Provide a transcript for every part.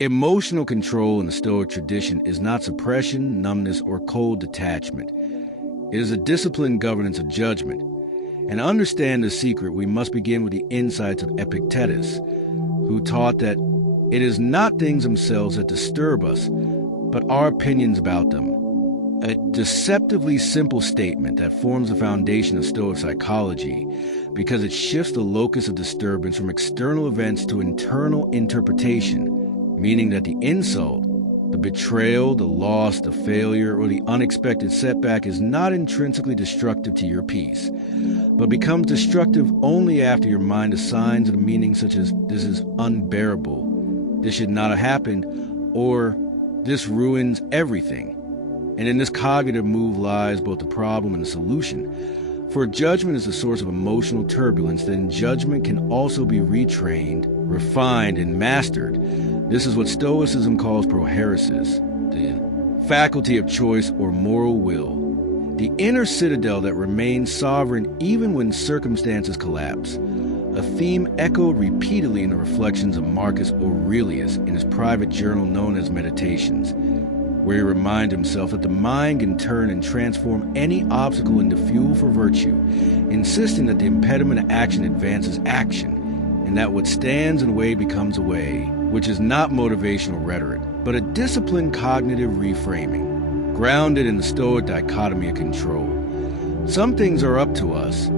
Emotional control in the Stoic tradition is not suppression, numbness, or cold detachment. It is a disciplined governance of judgment. And to understand the secret, we must begin with the insights of Epictetus, who taught that it is not things themselves that disturb us, but our opinions about them. A deceptively simple statement that forms the foundation of Stoic psychology because it shifts the locus of disturbance from external events to internal interpretation, meaning that the insult, the betrayal, the loss, the failure, or the unexpected setback is not intrinsically destructive to your peace, but becomes destructive only after your mind assigns it a meaning such as "this is unbearable," "this should not have happened," or "this ruins everything." And in this cognitive move lies both the problem and the solution. For judgment is the source of emotional turbulence, then judgment can also be retrained, refined, and mastered. This is what Stoicism calls prohairesis, the faculty of choice or moral will, the inner citadel that remains sovereign even when circumstances collapse, a theme echoed repeatedly in the reflections of Marcus Aurelius in his private journal known as Meditations, where he reminds himself that the mind can turn and transform any obstacle into fuel for virtue, insisting that the impediment to action advances action, and that what stands in the way becomes a way, which is not motivational rhetoric, but a disciplined cognitive reframing, grounded in the Stoic dichotomy of control. Some things are up to us,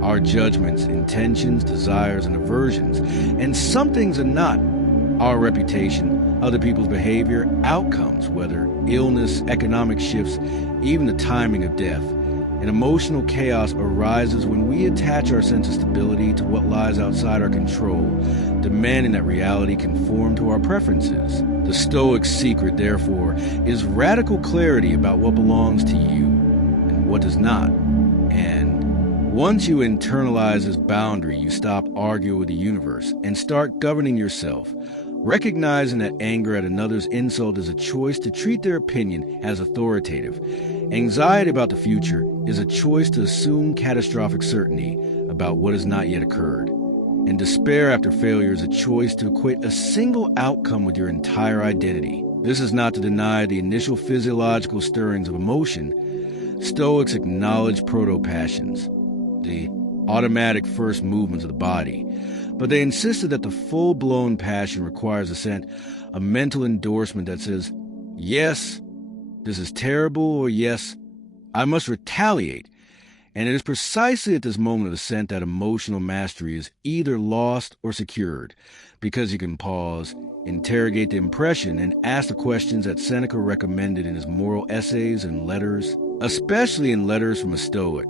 our judgments, intentions, desires, and aversions, and some things are not, our reputation, other people's behavior, outcomes, whether illness, economic shifts, even the timing of death. And emotional chaos arises when we attach our sense of stability to what lies outside our control, demanding that reality conform to our preferences. The Stoic secret, therefore, is radical clarity about what belongs to you and what does not. And once you internalize this boundary, you stop arguing with the universe and start governing yourself, recognizing that anger at another's insult is a choice to treat their opinion as authoritative. Anxiety about the future is a choice to assume catastrophic certainty about what has not yet occurred. And despair after failure is a choice to equate a single outcome with your entire identity. This is not to deny the initial physiological stirrings of emotion. Stoics acknowledge proto-passions, the automatic first movements of the body, but they insisted that the full-blown passion requires a mental endorsement that says, yes, this is terrible, or yes, I must retaliate. And it is precisely at this moment of assent that emotional mastery is either lost or secured, because you can pause, interrogate the impression, and ask the questions that Seneca recommended in his moral essays and letters, especially in Letters from a Stoic.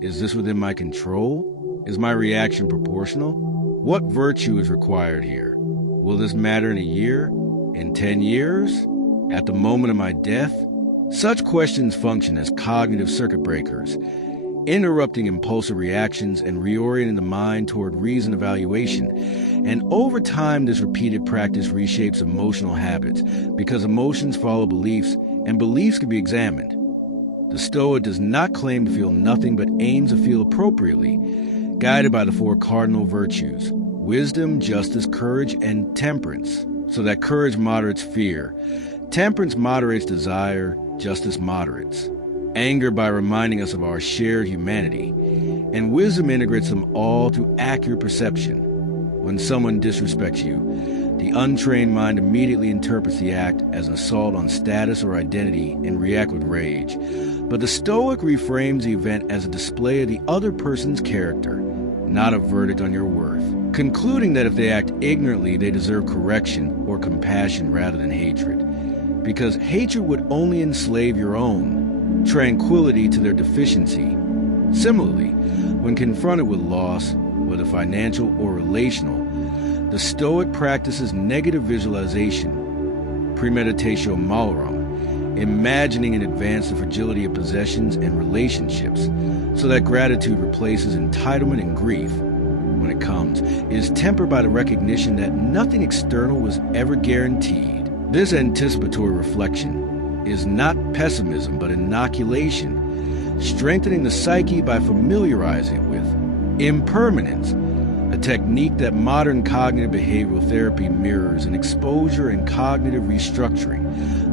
Is this within my control? Is my reaction proportional? What virtue is required here? Will this matter in a year? In 10 years? At the moment of my death? Such questions function as cognitive circuit breakers, interrupting impulsive reactions and reorienting the mind toward reasoned evaluation. And over time, this repeated practice reshapes emotional habits, because emotions follow beliefs, and beliefs can be examined. The Stoic does not claim to feel nothing, but aims to feel appropriately, guided by the four cardinal virtues: wisdom, justice, courage, and temperance, so that courage moderates fear, temperance moderates desire, justice moderates anger by reminding us of our shared humanity, and wisdom integrates them all through accurate perception. When someone disrespects you, the untrained mind immediately interprets the act as an assault on status or identity and reacts with rage. But the Stoic reframes the event as a display of the other person's character, not a verdict on your worth, concluding that if they act ignorantly, they deserve correction or compassion rather than hatred, because hatred would only enslave your own, tranquility to their deficiency. Similarly, when confronted with loss, whether financial or relational, the Stoic practices negative visualization, premeditatio malorum, imagining in advance the fragility of possessions and relationships, so that gratitude replaces entitlement, and grief, when it comes, is tempered by the recognition that nothing external was ever guaranteed. This anticipatory reflection is not pessimism but inoculation, strengthening the psyche by familiarizing it with impermanence, a technique that modern cognitive behavioral therapy mirrors in exposure and cognitive restructuring,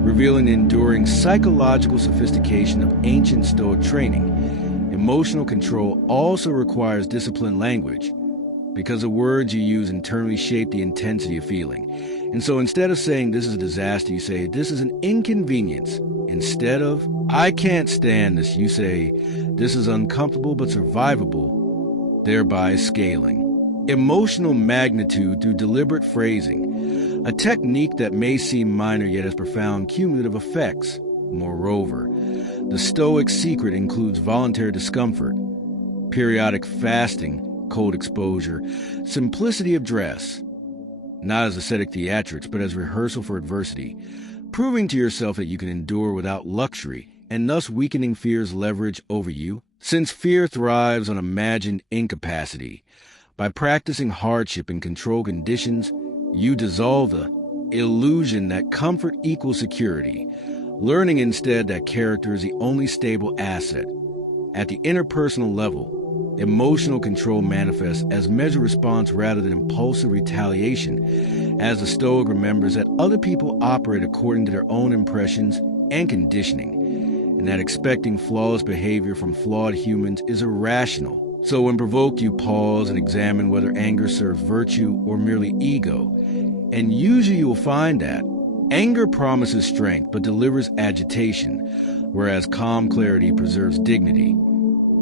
revealing the enduring psychological sophistication of ancient Stoic training. Emotional control also requires disciplined language, because the words you use internally shape the intensity of feeling. And so instead of saying this is a disaster, you say this is an inconvenience. Instead of I can't stand this, you say this is uncomfortable but survivable, thereby scaling. Emotional magnitude through deliberate phrasing, a technique that may seem minor yet has profound cumulative effects. Moreover, the Stoic secret includes voluntary discomfort, periodic fasting, cold exposure, simplicity of dress, not as ascetic theatrics, but as rehearsal for adversity, proving to yourself that you can endure without luxury, and thus weakening fear's leverage over you, since fear thrives on imagined incapacity. By practicing hardship in controlled conditions, you dissolve the illusion that comfort equals security, learning instead that character is the only stable asset. At the interpersonal level, emotional control manifests as measured response rather than impulsive retaliation, as the Stoic remembers that other people operate according to their own impressions and conditioning, and that expecting flawless behavior from flawed humans is irrational. So when provoked, you pause and examine whether anger serves virtue or merely ego. And usually you will find that anger promises strength but delivers agitation, whereas calm clarity preserves dignity.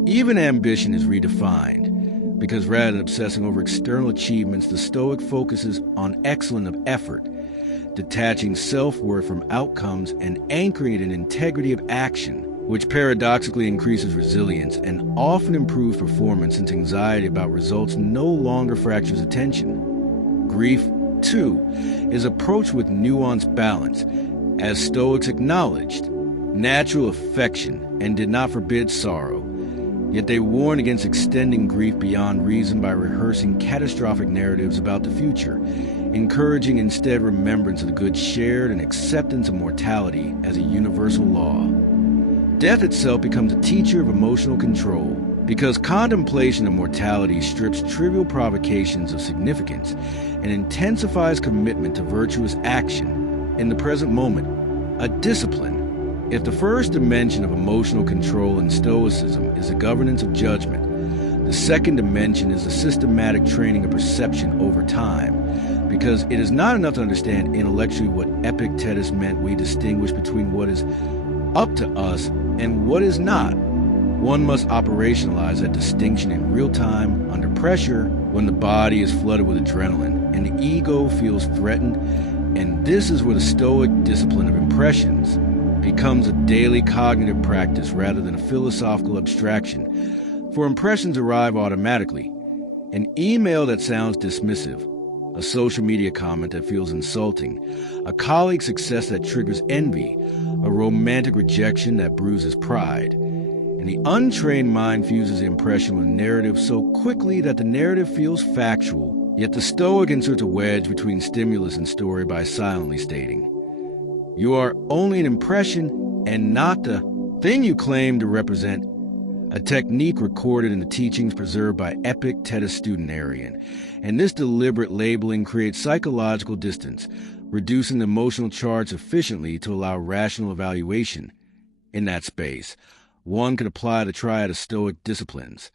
Even ambition is redefined, because rather than obsessing over external achievements, the Stoic focuses on excellence of effort, detaching self-worth from outcomes and anchoring it in integrity of action, which paradoxically increases resilience and often improves performance, since anxiety about results no longer fractures attention. Grief, too, is approached with nuanced balance, as Stoics acknowledged natural affection and did not forbid sorrow. Yet they warn against extending grief beyond reason by rehearsing catastrophic narratives about the future, encouraging instead remembrance of the good shared and acceptance of mortality as a universal law. Death itself becomes a teacher of emotional control, because contemplation of mortality strips trivial provocations of significance and intensifies commitment to virtuous action in the present moment, a discipline. If the first dimension of emotional control in Stoicism is the governance of judgment, the second dimension is the systematic training of perception over time, because it is not enough to understand intellectually what Epictetus meant we distinguish between what is up to us and what is not. One must operationalize that distinction in real time, under pressure, when the body is flooded with adrenaline and the ego feels threatened. And this is where the Stoic discipline of impressions becomes a daily cognitive practice rather than a philosophical abstraction. For impressions arrive automatically. An email that sounds dismissive, a social media comment that feels insulting, a colleague's success that triggers envy, a romantic rejection that bruises pride. And the untrained mind fuses the impression with a narrative so quickly that the narrative feels factual, yet the Stoic inserts a wedge between stimulus and story by silently stating, you are only an impression and not the thing you claim to represent, a technique recorded in the teachings preserved by Epictetus studentarian. And this deliberate labeling creates psychological distance, reducing the emotional charge sufficiently to allow rational evaluation. In that space, one could apply the triad of Stoic disciplines,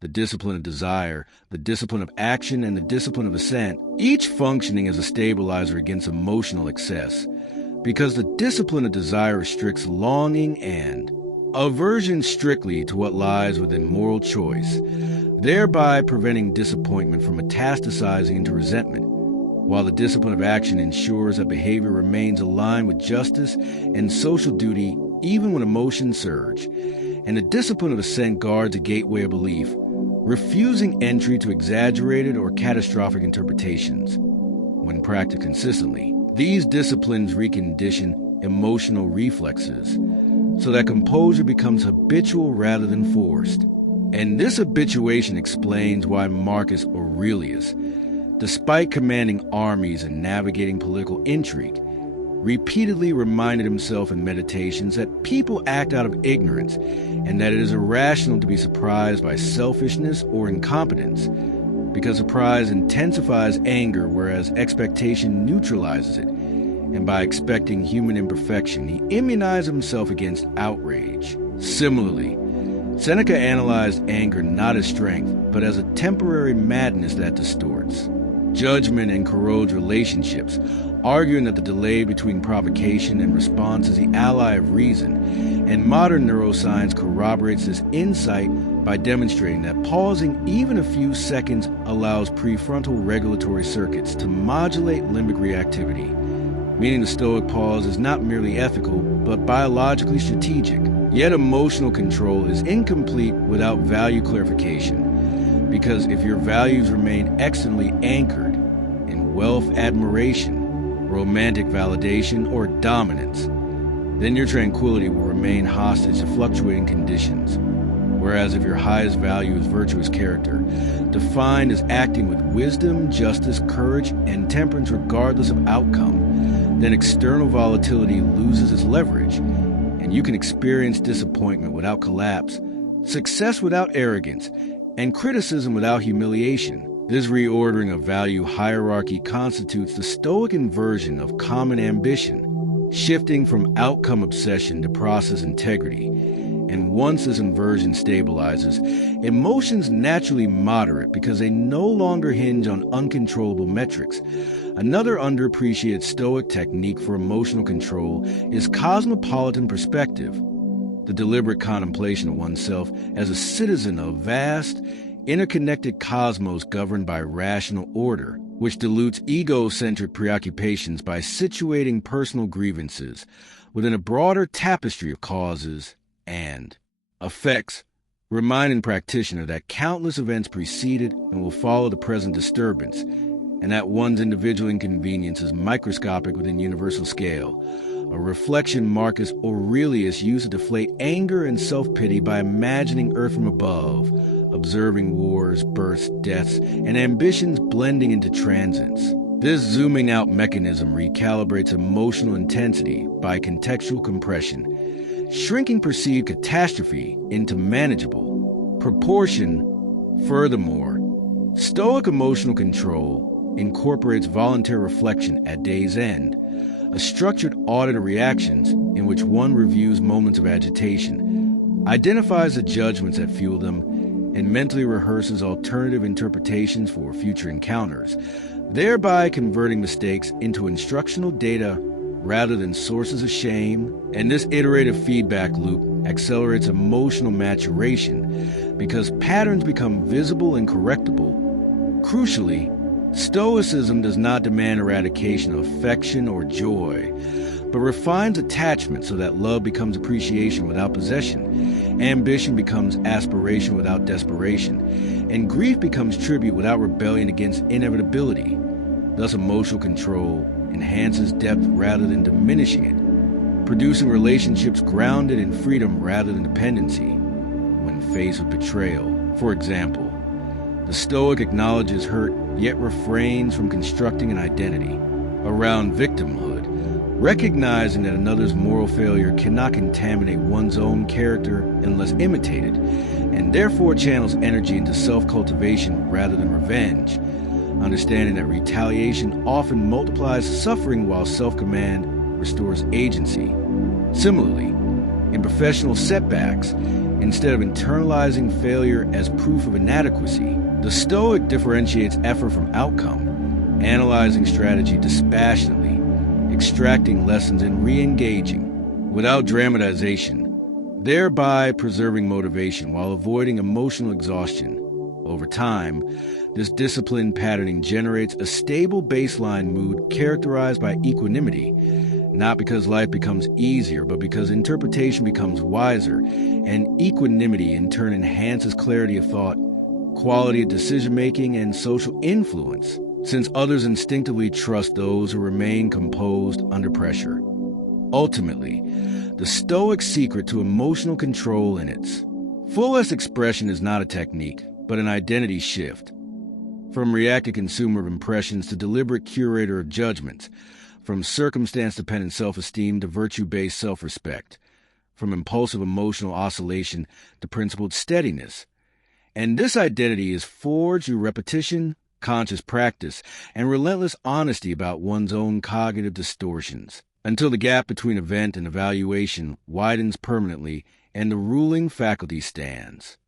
the discipline of desire, the discipline of action, and the discipline of assent, each functioning as a stabilizer against emotional excess, because the discipline of desire restricts longing and aversion strictly to what lies within moral choice, thereby preventing disappointment from metastasizing into resentment, while the discipline of action ensures that behavior remains aligned with justice and social duty even when emotions surge, and the discipline of assent guards a gateway of belief, refusing entry to exaggerated or catastrophic interpretations. When practiced consistently, these disciplines recondition emotional reflexes so that composure becomes habitual rather than forced. And this habituation explains why Marcus Aurelius, despite commanding armies and navigating political intrigue, repeatedly reminded himself in meditations that people act out of ignorance and that it is irrational to be surprised by selfishness or incompetence. because surprise intensifies anger, whereas expectation neutralizes it. And by expecting human imperfection, he immunized himself against outrage. Similarly, Seneca analyzed anger not as strength, but as a temporary madness that distorts judgment and corrodes relationships, arguing that the delay between provocation and response is the ally of reason. And modern neuroscience corroborates this insight by demonstrating that pausing even a few seconds allows prefrontal regulatory circuits to modulate limbic reactivity, meaning the Stoic pause is not merely ethical, but biologically strategic. Yet emotional control is incomplete without value clarification, because if your values remain externally anchored in wealth, admiration, romantic validation, or dominance, then your tranquility will remain hostage to fluctuating conditions. Whereas if your highest value is virtuous character, defined as acting with wisdom, justice, courage, and temperance regardless of outcome, then external volatility loses its leverage, and you can experience disappointment without collapse, success without arrogance, and criticism without humiliation. This reordering of value hierarchy constitutes the Stoic inversion of common ambition, shifting from outcome obsession to process integrity. And once this inversion stabilizes, emotions naturally moderate because they no longer hinge on uncontrollable metrics. Another underappreciated Stoic technique for emotional control is cosmopolitan perspective, the deliberate contemplation of oneself as a citizen of vast, interconnected cosmos governed by rational order, which dilutes egocentric preoccupations by situating personal grievances within a broader tapestry of causes and effects, reminding practitioner that countless events preceded and will follow the present disturbance, and that one's individual inconvenience is microscopic within universal scale, a reflection Marcus Aurelius used to deflate anger and self-pity by imagining earth from above, observing wars, births, deaths, and ambitions blending into transience. This zooming out mechanism recalibrates emotional intensity by contextual compression, shrinking perceived catastrophe into manageable proportion. Furthermore, Stoic emotional control incorporates voluntary reflection at day's end, a structured audit of reactions in which one reviews moments of agitation, identifies the judgments that fuel them, and mentally rehearses alternative interpretations for future encounters, thereby converting mistakes into instructional data rather than sources of shame. And this iterative feedback loop accelerates emotional maturation because patterns become visible and correctable. Crucially, Stoicism does not demand eradication of affection or joy, but refines attachment so that love becomes appreciation without possession, ambition becomes aspiration without desperation, and grief becomes tribute without rebellion against inevitability. Thus, emotional control enhances depth rather than diminishing it, producing relationships grounded in freedom rather than dependency. When faced with betrayal, for example, the Stoic acknowledges hurt, yet refrains from constructing an identity around victimhood, recognizing that another's moral failure cannot contaminate one's own character unless imitated, and therefore channels energy into self-cultivation rather than revenge, understanding that retaliation often multiplies suffering while self-command restores agency. Similarly, in professional setbacks, instead of internalizing failure as proof of inadequacy, the Stoic differentiates effort from outcome, analyzing strategy dispassionately, extracting lessons and re-engaging without dramatization, thereby preserving motivation while avoiding emotional exhaustion. Over time, this disciplined patterning generates a stable baseline mood characterized by equanimity, not because life becomes easier, but because interpretation becomes wiser, and equanimity in turn enhances clarity of thought, quality of decision-making, and social influence, since others instinctively trust those who remain composed under pressure. Ultimately, the Stoic secret to emotional control in its fullest expression is not a technique, but an identity shift. From reactive consumer of impressions to deliberate curator of judgments, from circumstance-dependent self-esteem to virtue-based self-respect, from impulsive emotional oscillation to principled steadiness. And this identity is forged through repetition, conscious practice, and relentless honesty about one's own cognitive distortions, until the gap between event and evaluation widens permanently and the ruling faculty stands.